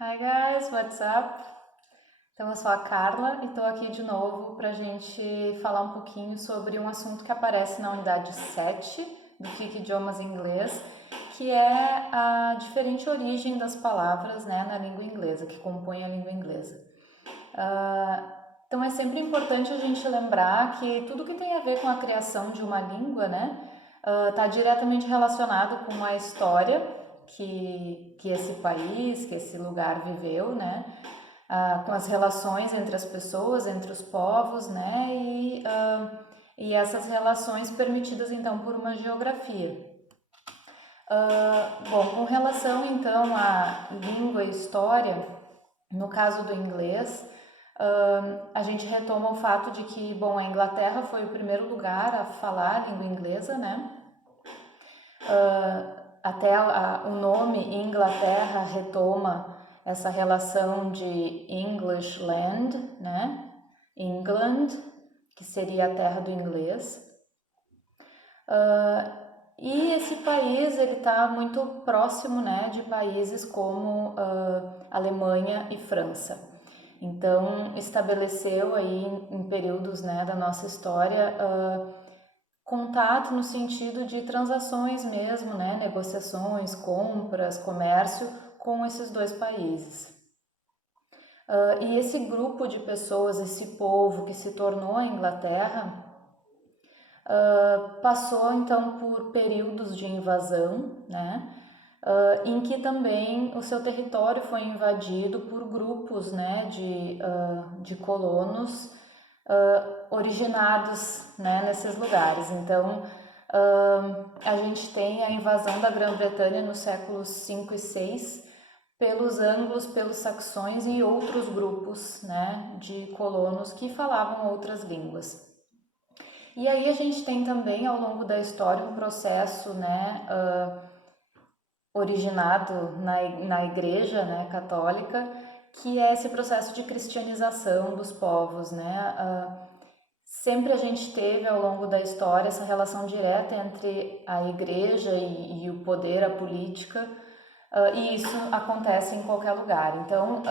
Hi guys, what's up? Então eu sou a Carla e estou aqui de novo para a gente falar um pouquinho sobre um assunto que aparece na unidade 7 do FIC Idiomas em Inglês, que é a diferente origem das palavras, né, na língua inglesa, que compõem a língua inglesa. Então é sempre importante a gente lembrar que tudo que tem a ver com a criação de uma língua, né, está diretamente relacionado com a história que esse país, que esse lugar viveu, né, com as relações entre as pessoas, entre os povos, né, e essas relações permitidas então por uma geografia. Bom, com relação então à língua e história, no caso do inglês, a gente retoma o fato de que, bom, a Inglaterra foi o primeiro lugar a falar a língua inglesa, né? Até o nome Inglaterra retoma essa relação de English land, né? England, que seria a terra do inglês. E esse país ele está muito próximo, né, de países como Alemanha e França. Então estabeleceu aí em períodos, né, da nossa história contato no sentido de transações mesmo, né, negociações, compras, comércio com esses dois países. E esse grupo de pessoas, esse povo que se tornou a Inglaterra, passou então por períodos de invasão, né, em que também o seu território foi invadido por grupos, né, de colonos originados, né, nesses lugares. Então a gente tem a invasão da Grã-Bretanha nos séculos 5 e 6 pelos anglos, pelos saxões e outros grupos, né, de colonos que falavam outras línguas. E aí a gente tem também ao longo da história um processo, né, originado na igreja, né, católica, que é esse processo de cristianização dos povos, né. Sempre a gente teve ao longo da história essa relação direta entre a igreja e o poder, a política, e isso acontece em qualquer lugar. Então,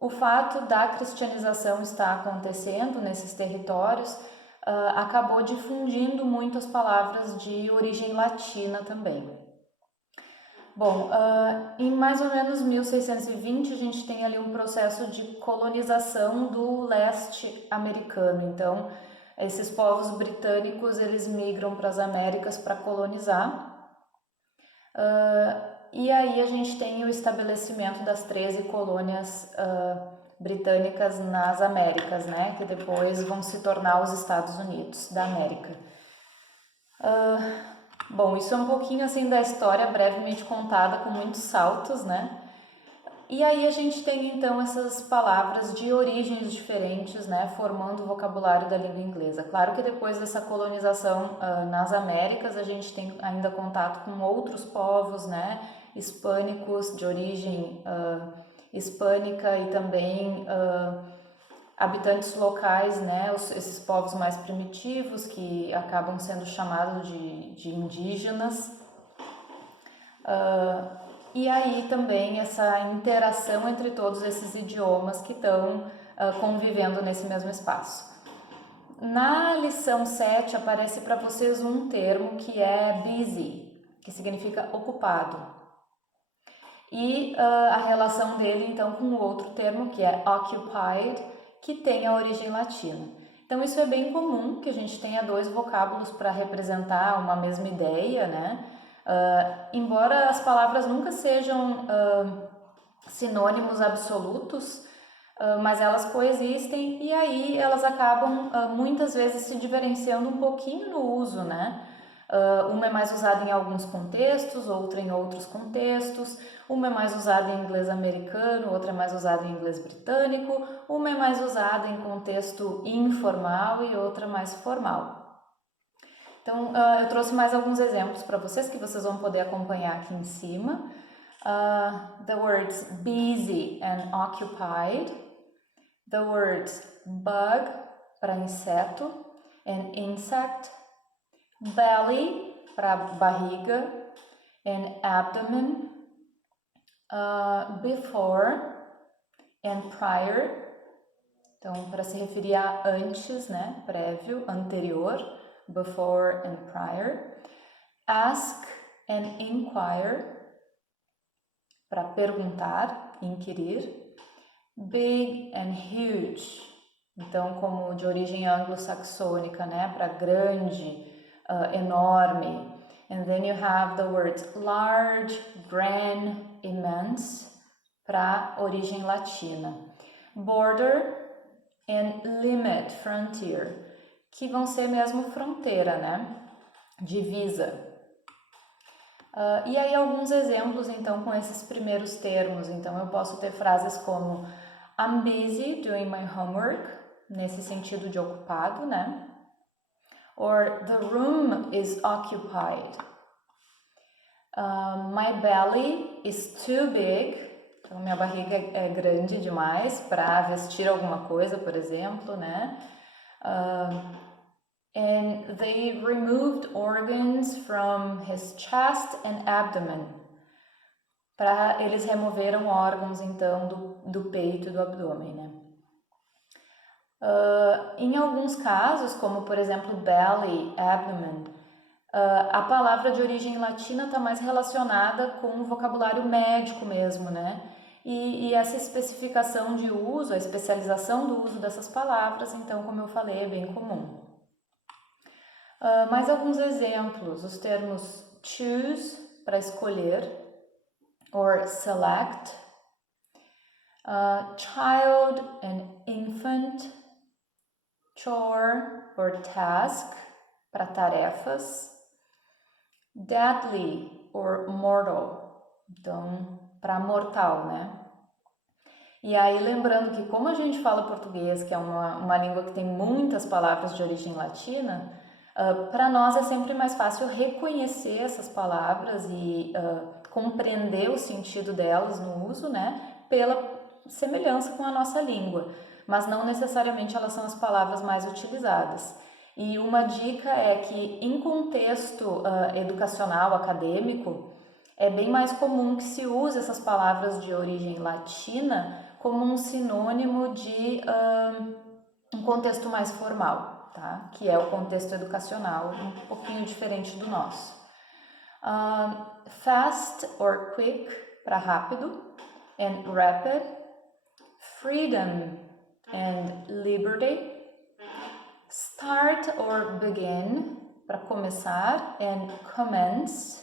o fato da cristianização estar acontecendo nesses territórios acabou difundindo muito as palavras de origem latina também. Bom, em mais ou menos 1620 a gente tem ali um processo de colonização do leste americano. Então, esses povos britânicos eles migram para as Américas para colonizar. E aí a gente tem o estabelecimento das 13 colônias britânicas nas Américas, né, que depois vão se tornar os Estados Unidos da América. Bom, isso é um pouquinho assim da história brevemente contada com muitos saltos, né? E aí a gente tem então essas palavras de origens diferentes, né, formando o vocabulário da língua inglesa. Claro que depois dessa colonização nas Américas a gente tem ainda contato com outros povos, né, hispânicos de origem hispânica e também habitantes locais, né, esses povos mais primitivos que acabam sendo chamados de indígenas. E aí também essa interação entre todos esses idiomas que estão convivendo nesse mesmo espaço. Na lição 7 aparece para vocês um termo que é busy, que significa ocupado. E a relação dele então com o outro termo que é occupied, que tem a origem latina. Então isso é bem comum que a gente tenha dois vocábulos para representar uma mesma ideia, né? Embora as palavras nunca sejam sinônimos absolutos, mas elas coexistem e aí elas acabam muitas vezes se diferenciando um pouquinho no uso, né? Uma é mais usada em alguns contextos, outra em outros contextos. Uma é mais usada em inglês americano, outra é mais usada em inglês britânico. Uma é mais usada em contexto informal e outra mais formal. Então, eu trouxe mais alguns exemplos para vocês que vocês vão poder acompanhar aqui em cima. The words busy and occupied. The words bug, para inseto, and insect. Belly, para barriga, and abdomen, before and prior. Então, para se referir a antes, né? Prévio, anterior, before and prior. Ask and inquire, para perguntar, inquirir. Big and huge, então como de origem anglo-saxônica, né? Para grande, enorme. And then you have the words large, grand, immense, para origem latina. Border and limit, frontier, que vão ser mesmo fronteira, né? Divisa. E aí alguns exemplos, então, com esses primeiros termos. Então, eu posso ter frases como I'm busy doing my homework, nesse sentido de ocupado, né? Or the room is occupied. My belly is too big. Então, minha barriga é grande demais para vestir alguma coisa, por exemplo, né? And they removed organs from his chest and abdomen. Eles removeram órgãos, então, do peito e do abdômen, né? Em alguns casos, como por exemplo belly, abdomen, a palavra de origem latina está mais relacionada com o vocabulário médico mesmo, né? E essa especificação de uso, a especialização do uso dessas palavras, então, como eu falei, é bem comum. Mais alguns exemplos, os termos choose, para escolher, or select, child and infant, chore or task, para tarefas, deadly or mortal, então para mortal, né? E aí lembrando que como a gente fala português, que é uma língua que tem muitas palavras de origem latina, para nós é sempre mais fácil reconhecer essas palavras e compreender o sentido delas no uso, né? Pela semelhança com a nossa língua, mas não necessariamente elas são as palavras mais utilizadas. E uma dica é que em contexto educacional, acadêmico, é bem mais comum que se use essas palavras de origem latina como um sinônimo de um contexto mais formal, tá? Que é o contexto educacional, um pouquinho diferente do nosso. Fast or quick, para rápido, and rapid, freedom and liberty, start or begin, para começar, and commence.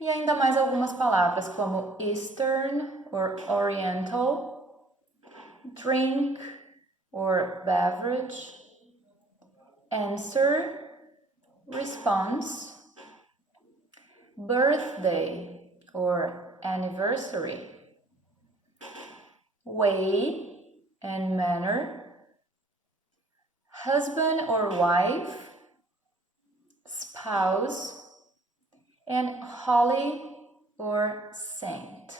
E ainda mais algumas palavras como Eastern or Oriental, drink or beverage, answer, response, birthday or anniversary, way and manner, husband or wife, spouse, and holy or saint.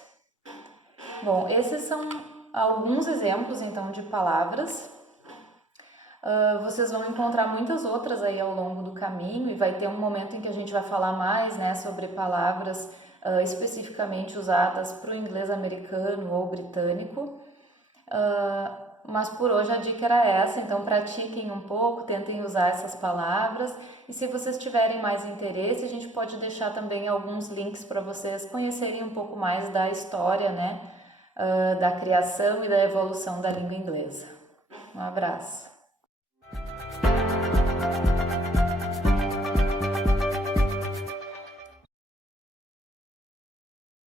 Bom, esses são alguns exemplos, então, de palavras. Vocês vão encontrar muitas outras aí ao longo do caminho e vai ter um momento em que a gente vai falar mais, né, sobre palavras especificamente usadas para o inglês americano ou britânico. Mas por hoje a dica era essa, então pratiquem um pouco, tentem usar essas palavras e se vocês tiverem mais interesse, a gente pode deixar também alguns links para vocês conhecerem um pouco mais da história, né, da criação e da evolução da língua inglesa. Um abraço!